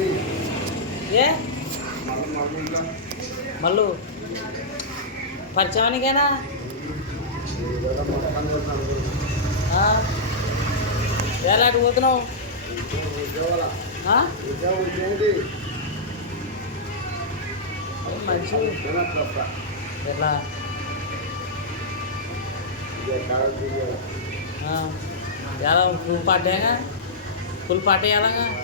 ఏ? మళ్ళు పరిచయానికేనా? ఎలాంటి పోతున్నావు? మంచి. ఎట్లా? ఎలా? ఫుల్ పార్టీ ఫుల్ పార్టీ ఎలాగా?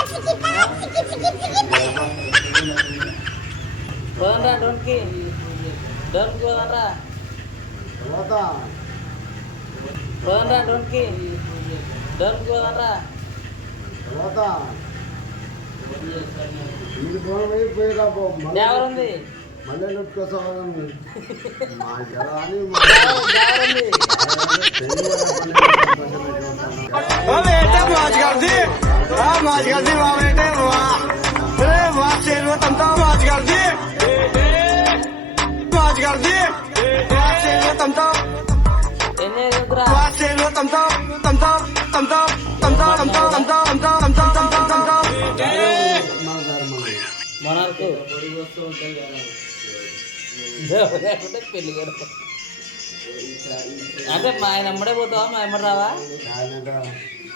Doanra, Donki. Don Doanra. Doanra. Doanra, Donki. Don Doanra. Doanra. మీరు పోయి పోయిరా బాబు ఎవరుంది మళ్ళీ నొట్టుకోసాను మా జలాన్ని ఎవరుంది మాజగర్ జీ వా బేటే వా రే వా చేరుతంతా మాజగర్ జీ మాజగర్ జీ వా చేరుతంతా ఎన్నే అంటే మా ఆయన అమ్మడే పోతావా? మా అమ్మ రావా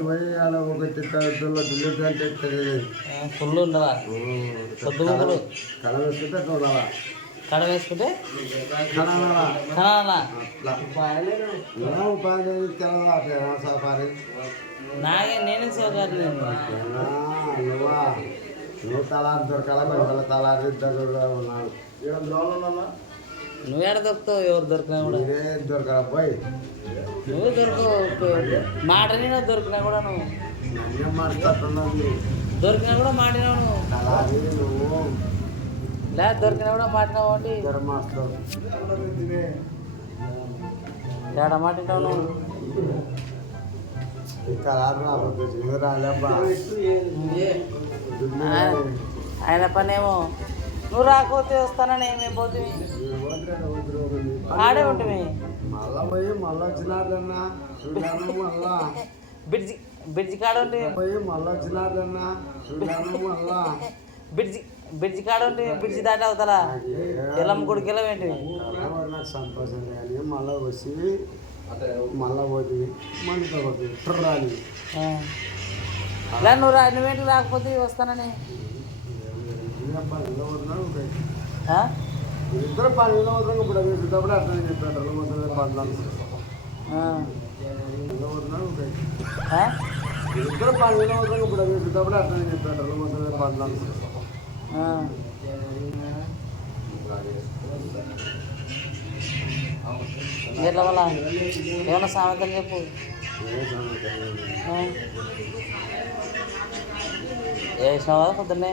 పోయి అలా ఒకటి దుల్ల దుల్లు అంటే ఫుల్ ఉండదా కళ వేసుకుంటే అట్లా ఉండాలా? కడ వేసుకుంటే? నాగే నేను సోకారు నువ్వు తలాంతరు కళ తలాంతరు ఉన్నాను. నువ్వు ఎక్కడ దొరుకుతావు? ఎవరు దొరికినా కూడా. దొరకరా నువ్వు దొరకవు మాట నేను దొరికినా కూడా నువ్వు. దొరికినా కూడా మాటినావు నువ్వు. లే దొరికినా కూడా మాటినావు అండి ఏడ మాటింటావు నువ్వు? ఆయన పనేమో. నువ్వు రాకపోతే వస్తానని ఏమైపోతుంది? ఆడే ఉంటుంది మళ్ళా పోయి మళ్ళా వచ్చినారన్నా చూడాను మళ్ళా. బ్రిడ్జి బ్రిడ్జి కాడ ఉంటే. పోయి మళ్ళా వచ్చినారన్నా చూడాను మళ్ళా. బ్రిడ్జి బ్రిడ్జి కాడ ఉంటే బ్రిడ్జి దాటి అవుతారా ఎల్లమ్మ గుడికి వెళ్ళవేంటి నాకు సంతోషం కానీ మళ్ళా వచ్చి మళ్ళా పోతుంది మనతో పోతుంది ట్రాలి లే నువ్వు నువ్వేంటి రాకపోతే వస్తానని? ఇద్దరు పనిలో మాత్రం ఇప్పుడు వేసేటప్పుడు అర్థం చెప్పారు మాత్రం పన్నాను ఇద్దరు పనిలో మాత్రం ఇప్పుడు వేసేటప్పుడు అర్థం చెప్పారు మాత్రం పన్నాను ఎట్లా వల్ల ఏమైనా సామెతలు చెప్పు ఏ ఇష్టం కదా పొద్దున్నే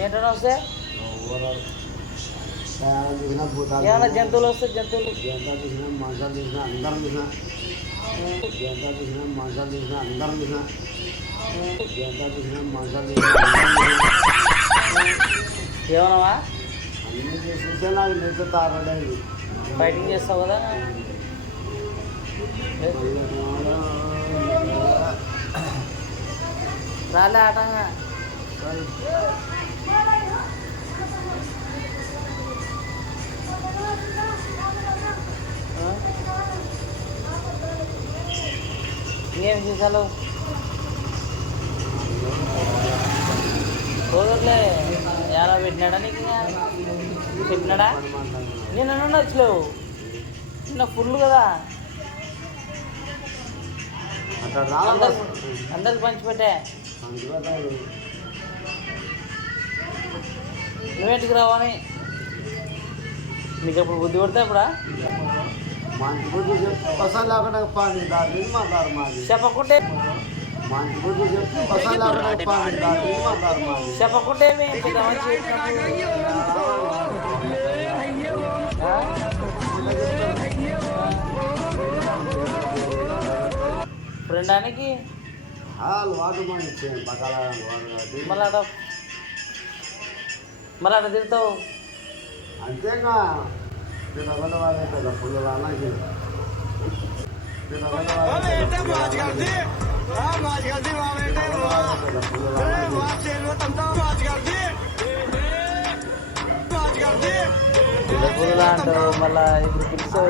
ఏంటన్నా వస్తే? చూసినా జంతువులు వస్తే జంతువులు. ఎంత చూసినా మనుషులు చూసినా అందరం చూసినా ఎంత చూసినా మనుషులు చూసినా అందరం చూసినా ఎంత చూసినా మనుషులు చూసినా ఏమన్నావా? నాకు నిద్ర ఫైటింగ్ చేస్తావు కదా. రాలే ఆటంగా. ఇంకేం విశేషాలు పోదట్లే ఎలా పెట్టినాడా నీకు? చెప్పినాడా? నేను అనొచ్చులేవు నిన్న ఫుల్ కదా. అందరు పంచిపెట్టే. నువ్వేంటికి రావని నీకు అప్పుడు బుద్ధి పడితే అప్పుడా మంచి బుద్ధి చెప్తే పసలు పాని దాటి మాది చెప్పకుంటే మంచి బుద్ధి చెప్తే పసలు అక్కడ పాని దాటి మా దారి మాది చెప్పకుంటే? ఫ్రెండానికి అలవాటు పక్కల మళ్ళీ మరి అట్లా తిడతావు అంతేగా పిల్లపుల్ల అంటావు మళ్ళా ఇప్పుడు పిలిచే